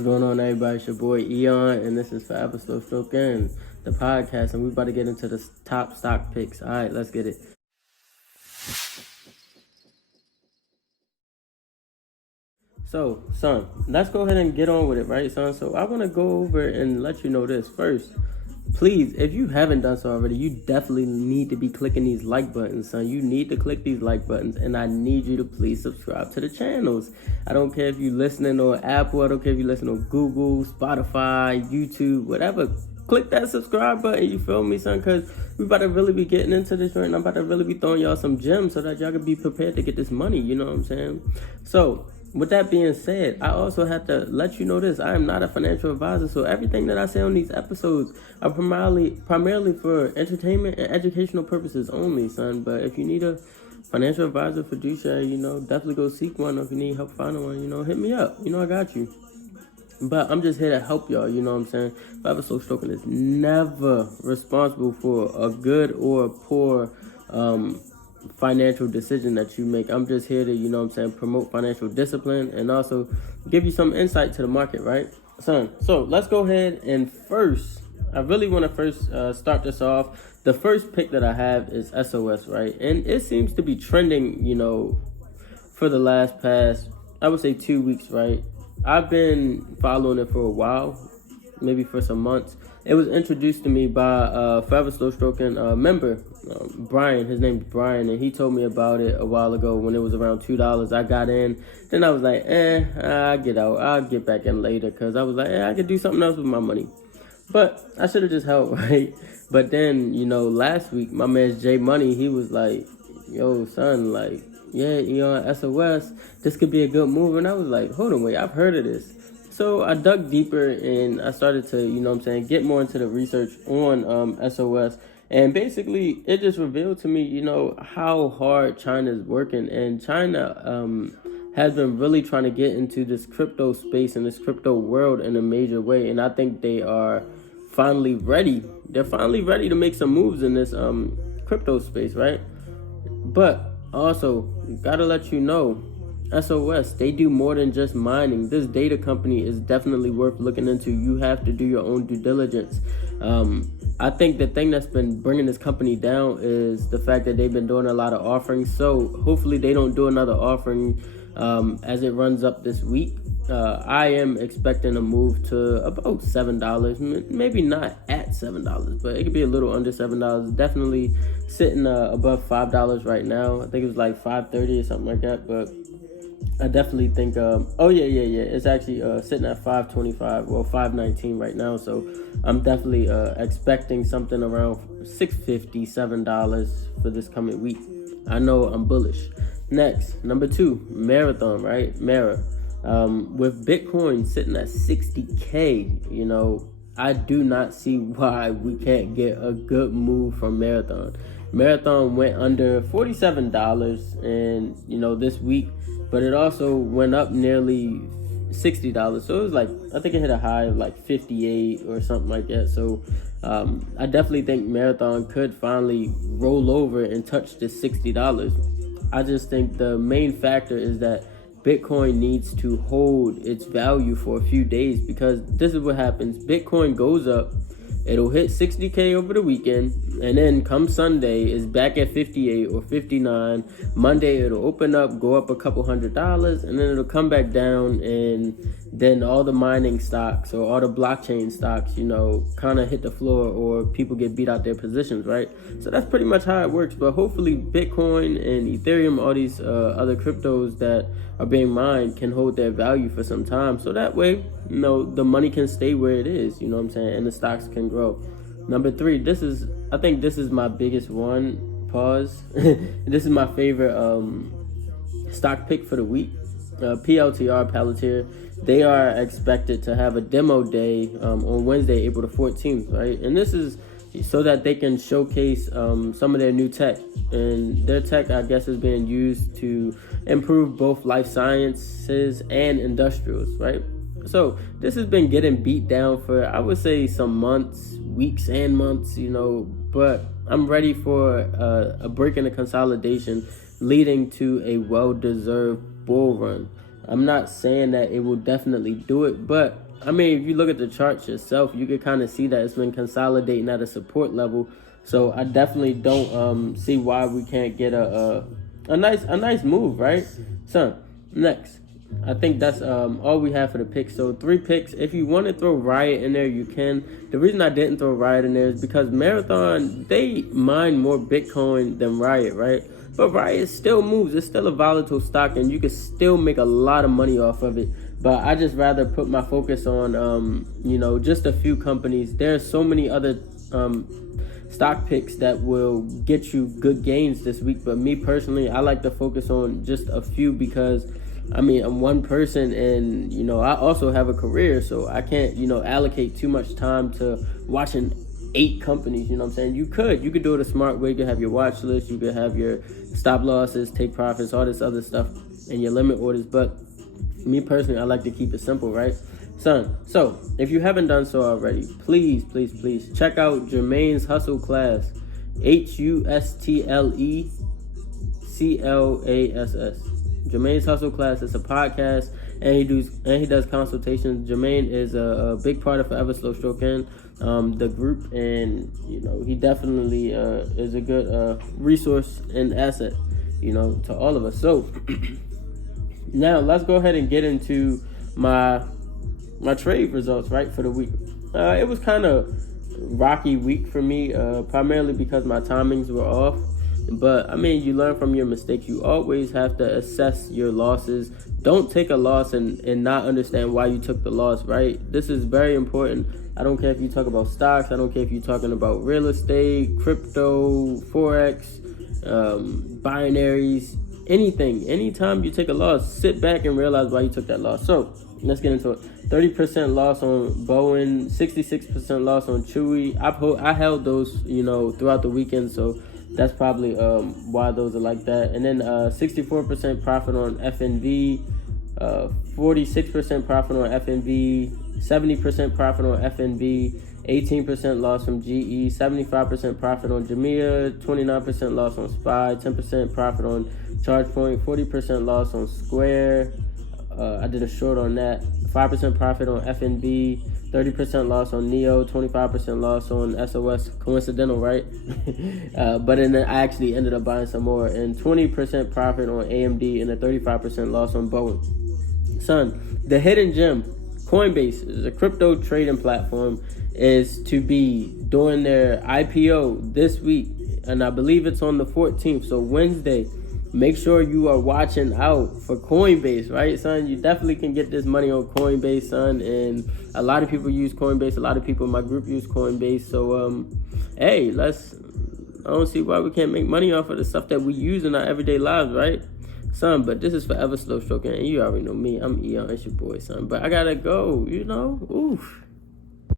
What's going on, everybody? It's your boy Eyon, and this is Forever Slow Stroking, the podcast, and we're about to get into the top stock picks. All right, let's get it. So, son, let's go ahead and get on with it, right, son? So I want to go over and let you know this first. Please, if you haven't done so already, you definitely need to be clicking these like buttons, son. You need to click these like buttons, and I need you to please subscribe to the channels. I don't care if you're listening on Apple, I don't care if you're listening on Google, Spotify, YouTube, whatever. Click that subscribe button, you feel me, son? Because we about to really be getting into this right now. I'm about to really be throwing y'all some gems so that y'all can be prepared to get this money, you know what I'm saying? So, with that being said, I also have to let you know this. I am not a financial advisor, so everything that I say on these episodes are primarily for entertainment and educational purposes only, son. But if you need a financial advisor, fiduciary, definitely go seek one. Or if you need help finding one, hit me up. I got you. But I'm just here to help y'all, you know what I'm saying? Forever Slow Stroking is never responsible for a good or a poor financial decision that you make. I'm just here to, promote financial discipline and also give you some insight to the market, right, son? So let's go ahead and I really want to start this off. The first pick that I have is SOS, right? And it seems to be trending, for the past, I would say 2 weeks, right? I've been following it for a while, maybe for some months. It was introduced to me by Forever Slow Stroking member, Bryant. His name's Bryant, and he told me about it a while ago when it was around $2. I got in. Then I was like, I'll get out. I'll get back in later, because I was like, I could do something else with my money. But I should have just held, right? But then, last week, my man J Money, he was like, yo, son, like, yeah, SOS, this could be a good move. And I was like, hold on, wait, I've heard of this. So I dug deeper and I started to, get more into the research on SOS. And basically, it just revealed to me, how hard China is working. And China has been really trying to get into this crypto space and this crypto world in a major way. And I think they are finally ready. They're finally ready to make some moves in this crypto space, right? But also, gotta let you know, SOS, they do more than just mining. This data company is definitely worth looking into. You have to do your own due diligence. I think the thing that's been bringing this company down is the fact that they've been doing a lot of offerings. So hopefully they don't do another offering as it runs up this week. I am expecting a move to about $7. Maybe not at $7, but it could be a little under $7. Definitely sitting above $5 right now. I think it was like $5.30 or something like that. But I definitely think, it's actually sitting at $5.25, well, $5.19 right now. So I'm definitely expecting something around $6.50, $7 for this coming week. I know I'm bullish. Next, number 2, Marathon, right? Mara. With Bitcoin sitting at 60K, I do not see why we can't get a good move from Marathon. Marathon went under $47 and this week, but it also went up nearly $60. So it was like, I think it hit a high of like 58 or something like that. So I definitely think Marathon could finally roll over and touch the $60. I just think the main factor is that Bitcoin needs to hold its value for a few days, because this is what happens. Bitcoin goes up, it'll hit 60K over the weekend, and then come Sunday, it's back at 58 or 59. Monday, it'll open up, go up a couple $100, and then it'll come back down, and then all the mining stocks or all the blockchain stocks, kind of hit the floor, or people get beat out their positions, right? So that's pretty much how it works. But hopefully Bitcoin and Ethereum, all these other cryptos that are being mined, can hold their value for some time. So that way, the money can stay where it is, and the stocks can grow. Number 3, I think this is my biggest one. Pause. This is my favorite stock pick for the week. PLTR, Palantir. They are expected to have a demo day on Wednesday, April the 14th, right? And this is so that they can showcase some of their new tech. And their tech, I guess, is being used to improve both life sciences and industrials, right? So this has been getting beat down for, I would say, some months, weeks and months, but I'm ready for a break in the consolidation leading to a well-deserved bull run. I'm not saying that it will definitely do it, but I mean, if you look at the charts yourself, you could kind of see that it's been consolidating at a support level. So I definitely don't see why we can't get a nice move, right? So next, I think that's all we have for the picks. So 3 picks. If you want to throw Riot in there, you can. The reason I didn't throw Riot in there is because Marathon, they mine more Bitcoin than Riot, right? But Riot still moves. It's still a volatile stock, and you can still make a lot of money off of it. But I just rather put my focus on, just a few companies. There's so many other stock picks that will get you good gains this week. But me personally, I like to focus on just a few because, I mean, I'm one person and, I also have a career. So I can't, allocate too much time to watching 8 companies. You know what I'm saying? You could do it a smart way. You could have your watch list. You could have your stop losses, take profits, all this other stuff, and your limit orders. But me personally, I like to keep it simple, right? Son, so if you haven't done so already, please check out Jermaine's Hustle class, HUSTLECLASS. Jermaine's Hustle class is a podcast, and he does consultations. Jermaine is a big part of Forever Slow Stroking, the group, and he definitely is a good resource and asset, to all of us. So now let's go ahead and get into my trade results, right, for the week. It was kind of rocky week for me, primarily because my timings were off. But I mean, you learn from your mistakes. You always have to assess your losses. Don't take a loss and not understand why you took the loss, right? This is very important. I don't care if you talk about stocks. I don't care if you're talking about real estate, crypto, Forex, binaries, anything. Anytime you take a loss, sit back and realize why you took that loss. So let's get into it. 30% loss on Bowen, 66% loss on Chewy. I held those, throughout the weekend, so that's probably why those are like that. And then 64% profit on FNV, 46% profit on FNV, 70% profit on FNV, 18% loss from GE, 75% profit on Jamia, 29% loss on SPY, 10% profit on ChargePoint, 40% loss on Square. I did a short on that. 5% profit on FNB, 30% loss on Neo, 25% loss on SOS. Coincidental, right? But then I actually ended up buying some more, and 20% profit on AMD and a 35% loss on Boeing. Son, the hidden gem, Coinbase, is a crypto trading platform, is to be doing their IPO this week, and I believe it's on the 14th, so Wednesday. Make sure you are watching out for Coinbase, right, son? You definitely can get this money on Coinbase, son. And a lot of people use Coinbase. A lot of people in my group use Coinbase. So, hey, I don't see why we can't make money off of the stuff that we use in our everyday lives, right, son? But this is Forever Slow Stroking, and you already know me. I'm Eyon. It's your boy, son. But I gotta go, Oof.